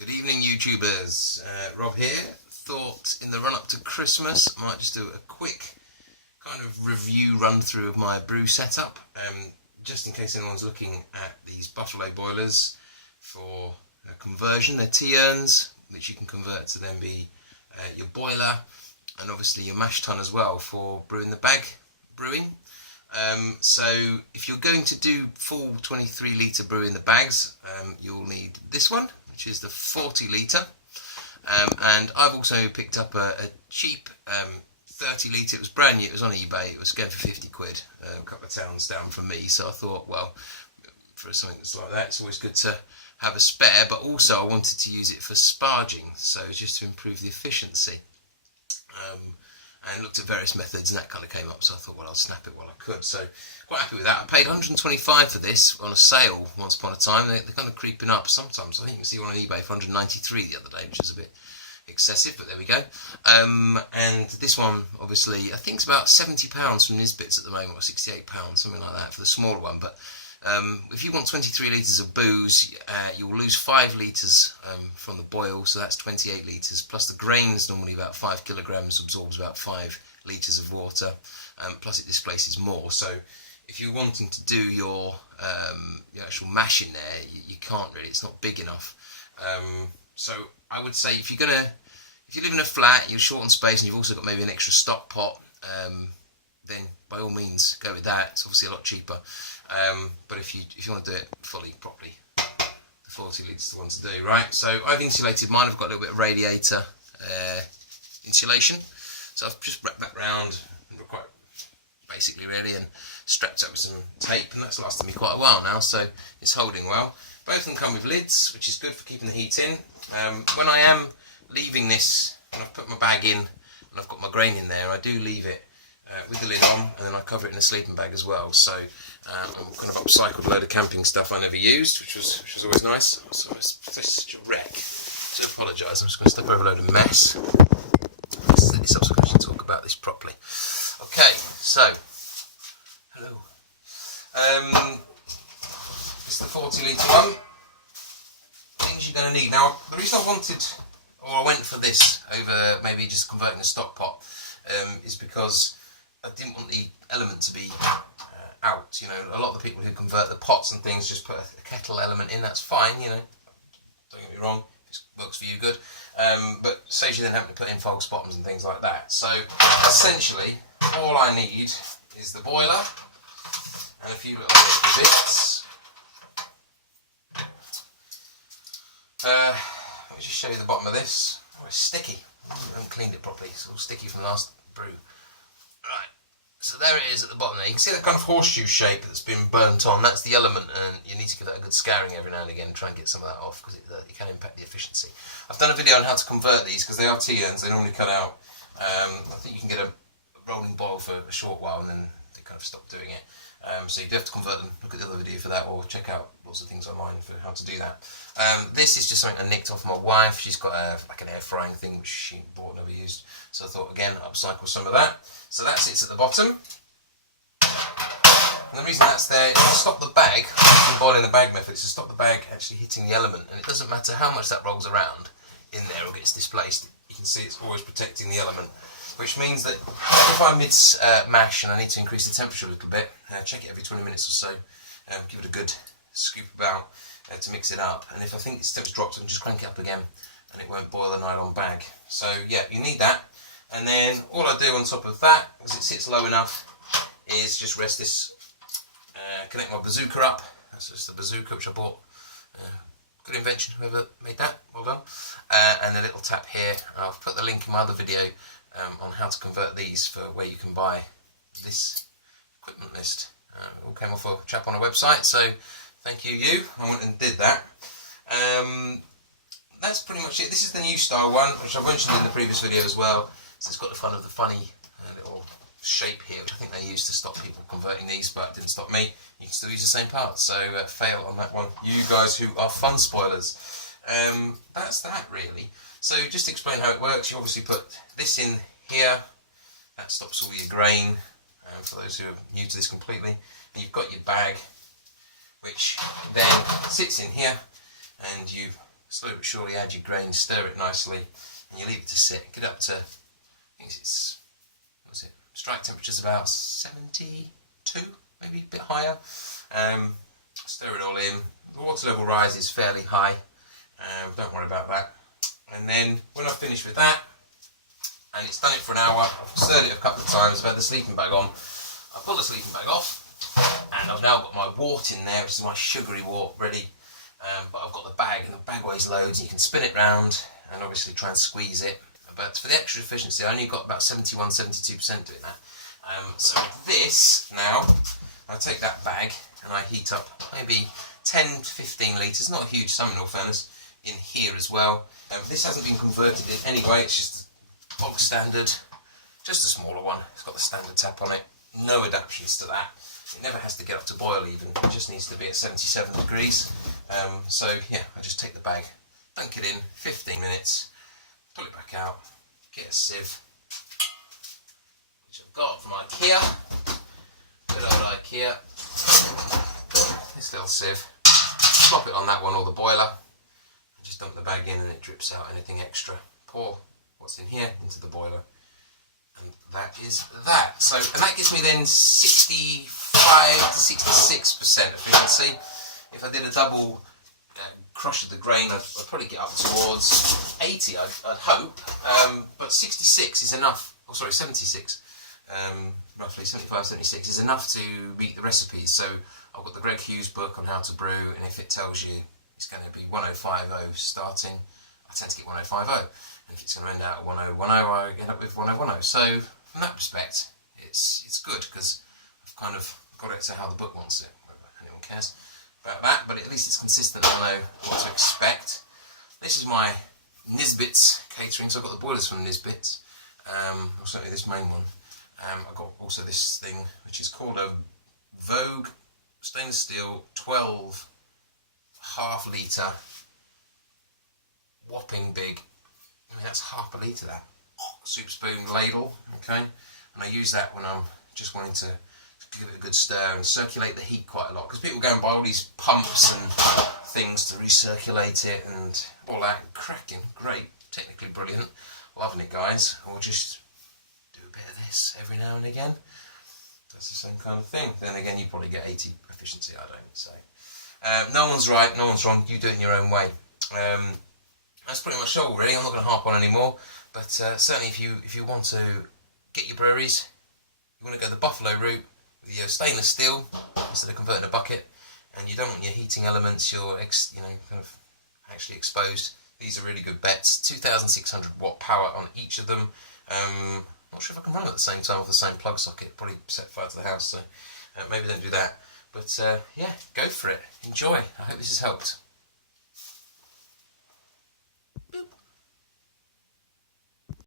Good evening, YouTubers. Rob here. Thought in the run-up to Christmas I might just do a quick kind of review run-through of my brew setup, just in case anyone's looking at these buffalo boilers for conversion. They're T-urns, which you can convert to then be your boiler, and obviously your mash tun as well for brewing the bag brewing. So if you're going to do full 23 litre brew in the bags, you'll need this one, which is the 40 litre, and I've also picked up a cheap 30 litre. It was brand new, it was on eBay, it was going for 50 quid, a couple of towns down from me, so I thought, well, for something that's like that, it's always good to have a spare, but also I wanted to use it for sparging, so just to improve the efficiency. And looked at various methods and that kind of came up, so I thought, well, I'll snap it while I could. So quite happy with that. I paid 125 for this on a sale once upon a time. They're kind of creeping up sometimes. I think you can see one on eBay for 193 the other day, which is a bit excessive, but there we go. And this one, obviously, I think it's about £70 from Nisbets at the moment, or £68, something like that for the smaller one. But if you want 23 litres of booze, you will lose 5 litres from the boil, so that's 28 litres, plus the grain's normally about 5 kilograms, absorbs about 5 litres of water, plus it displaces more. So if you're wanting to do your actual mash in there, you can't really, it's not big enough. So I would say if you live in a flat, you're short on space, and you've also got maybe an extra stock pot, then by all means go with that. It's obviously a lot cheaper. But if you want to do it fully, properly, the 40 litres is the one to do, right? So I've insulated mine. I've got a little bit of radiator insulation. So I've just wrapped that round, quite basically really, and strapped up with some tape, and that's lasted me quite a while now, so it's holding well. Both of them come with lids, which is good for keeping the heat in. When I am leaving this, when I've put my bag in and I've got my grain in there, I do leave it with the lid on, and then I cover it in a sleeping bag as well. So I'm kind of upcycled a load of camping stuff I never used, which was always nice. So it's such a wreck. I do apologise, I'm just going to step over a load of mess. Let's set this up so I can actually talk about this properly. Okay, so hello. It's the 40 litre one. Things you're going to need. Now, the reason I went for this over maybe just converting a stock pot is because I didn't want the element to be out. You know, a lot of the people who convert the pots and things just put a kettle element in. That's fine, you know, don't get me wrong, if it works for you, good. But saves you then having to put in false bottoms and things like that. So essentially, all I need is the boiler and a few little extra bits. Let me just show you the bottom of this. Oh, it's sticky. I haven't cleaned it properly. It's all sticky from last brew. Right, so there it is at the bottom there. You can see that kind of horseshoe shape that's been burnt on. That's the element, and you need to give that a good scouring every now and again and try and get some of that off, because it can impact the efficiency. I've done a video on how to convert these, because they are T-urns. They normally cut out. I think you can get a rolling boil for a short while, and then they kind of stop doing it. So you do have to convert them. Look at the other video for that, or check out lots of things online for how to do that. This is just something I nicked off my wife. She's got like an air frying thing which she bought and never used. So I thought, again, upcycle some of that. So that sits at the bottom. And the reason that's there is to stop the bag, using boiling the bag method, is to stop the bag actually hitting the element. And it doesn't matter how much that rolls around in there or gets displaced. You can see it's always protecting the element. Which means that if I mid mash and I need to increase the temperature a little bit, check it every 20 minutes or so, give it a good scoop about to mix it up, and if I think its temperature drops, I can just crank it up again and it won't boil the nylon bag. So yeah, you need that, and then all I do on top of that, because it sits low enough, is just rest this, connect my bazooka up. That's just the bazooka which I bought. Good invention, whoever made that, well done. And a little tap here. I've put the link in my other video on how to convert these for where you can buy this equipment list. It all came off a chap on a website, so thank you. I went and did that. That's pretty much it. This is the new style one, which I mentioned in the previous video as well. So it's got the fun of the funny little shape here, which I think they used to stop people converting these, but it didn't stop me. You can still use the same parts, so fail on that one, you guys who are fun spoilers. That's that really. So just to explain how it works, you obviously put this in here. That stops all your grain, for those who are new to this completely. And you've got your bag, which then sits in here, and you slowly but surely add your grain, stir it nicely, and you leave it to sit. Get up to, I think it's, what was it? Strike temperature's about 72, maybe a bit higher. Stir it all in. The water level rises fairly high. Don't worry about that. And then when I've finished with that, and it's done it for an hour, I've stirred it a couple of times, I've had the sleeping bag on, I pull the sleeping bag off, and I've now got my wort in there, which is my sugary wort ready. But I've got the bag, and the bag weighs loads, and you can spin it round and obviously try and squeeze it. But for the extra efficiency, I only got about 71-72% doing that. So with this now, I take that bag and I heat up maybe 10 to 15 litres, not a huge sum in all fairness, in here as well. This hasn't been converted in any way, it's just bog standard, just a smaller one. It's got the standard tap on it, no adaptations to that. It never has to get up to boil even, it just needs to be at 77 degrees. So yeah, I just take the bag, dunk it in, 15 minutes, pull it back out, get a sieve, which I've got from IKEA, good old IKEA, this little sieve, plop it on that one or the boiler, and just dump the bag in and it drips out anything extra. Pour what's in here into the boiler. And that is that. So, and that gives me then 65 to 66% efficiency. If I did a double crush of the grain, I'd probably get up towards 80, I'd hope. But 66 is enough, oh sorry, 76, roughly 75, 76 is enough to meet the recipes. So I've got the Greg Hughes book on how to brew, and if it tells you it's going to be 1050 starting, I tend to get 1050. And if it's going to end out at 1010, I end up with 1010. So from that respect, it's good because I've kind of got it to how the book wants it. Whether anyone cares about that, but at least it's consistent. I know what to expect. This is my Nisbets catering. So I've got the boilers from Nisbets, or certainly this main one. I've got also this thing which is called a Vogue stainless steel 12 half litre, whopping big. I mean, that's half a litre, that soup spoon ladle, okay? And I use that when I'm just wanting to give it a good stir and circulate the heat quite a lot, because people go and buy all these pumps and things to recirculate it and all that. Cracking, great, technically brilliant, loving it, guys. Or just do a bit of this every now and again. That's the same kind of thing. Then again, you probably get 80 efficiency, I don't. So no one's right, no one's wrong. You do it in your own way. That's pretty much all, really. I'm not going to harp on anymore, but certainly if you want to get your breweries, you want to go the buffalo route with your stainless steel instead of converting a bucket, and you don't want your heating elements, your kind of actually exposed. These are really good bets. 2,600 watt power on each of them. Not sure if I can run them at the same time with the same plug socket. Probably set fire to the house, so maybe don't do that. But yeah, go for it. Enjoy. I hope this has helped.